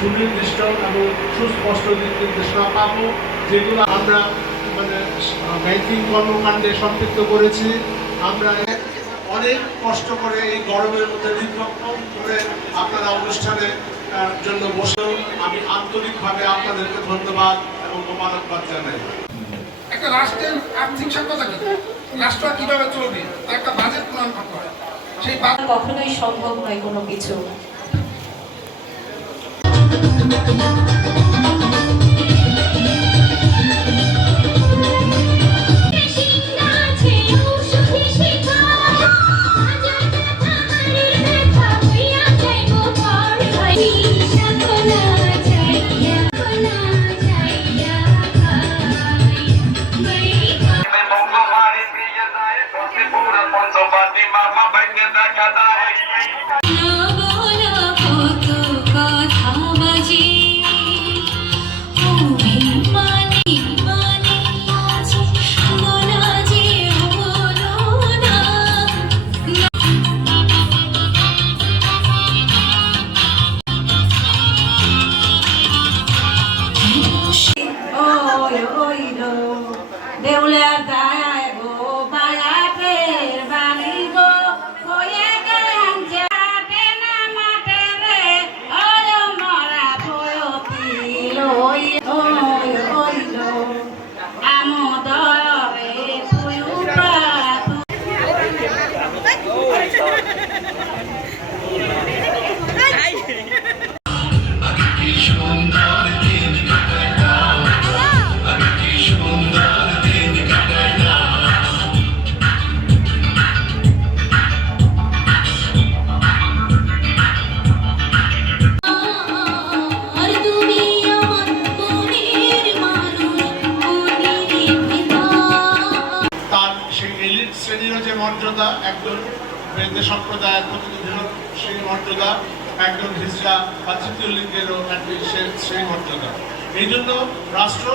সুনির্দিষ্ট এবং সুস্পষ্ট দিক নির্দেশনা পাবো, যেগুলো আমরা ব্যাংকিং কর্মকাণ্ডে সম্পৃক্ত করেছি। আমরা অনেক কষ্ট করে এই গরমের মধ্যে দীর্ঘক্ষণ করে আপনারা অনুষ্ঠানে জন্য বসে, আমি আন্তরিকভাবে আপনাদেরকে ধন্যবাদ এবং মোবারকবাদ জানাই। একটা রাষ্ট্রের আর্থিক সক্ষমতা কি, রাষ্ট্র কিভাবে চলবে, একটা বাজেট প্রণয়ন করতে হয়। সেই কখনোই সম্ভব নয় কোনো কিছু। যে মর্যাদা, একজন বেদে সম্প্রদায়ের প্রতিনিধির সেই মর্যাদা, একজন হিজড়া বা তৃতীয় লিঙ্গেরও সেই মর্যাদা। এই জন্য রাষ্ট্র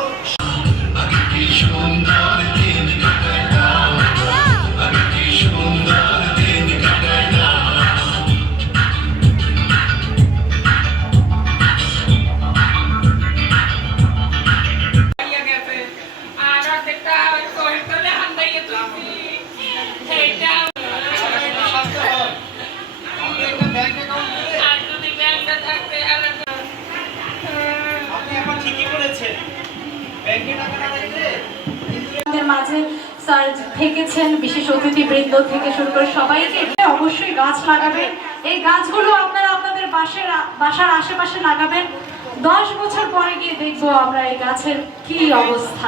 মাঝে স্যার থেকেছেন, বিশেষ অতিথিবৃন্দ থেকে শুরু করে সবাইকে অবশ্যই গাছ লাগাবেন। এই গাছগুলো আপনারা আপনাদের বাসার আশেপাশে লাগাবেন। 10 বছর পরে গিয়ে দেখবো আমরা এই গাছের কি অবস্থা।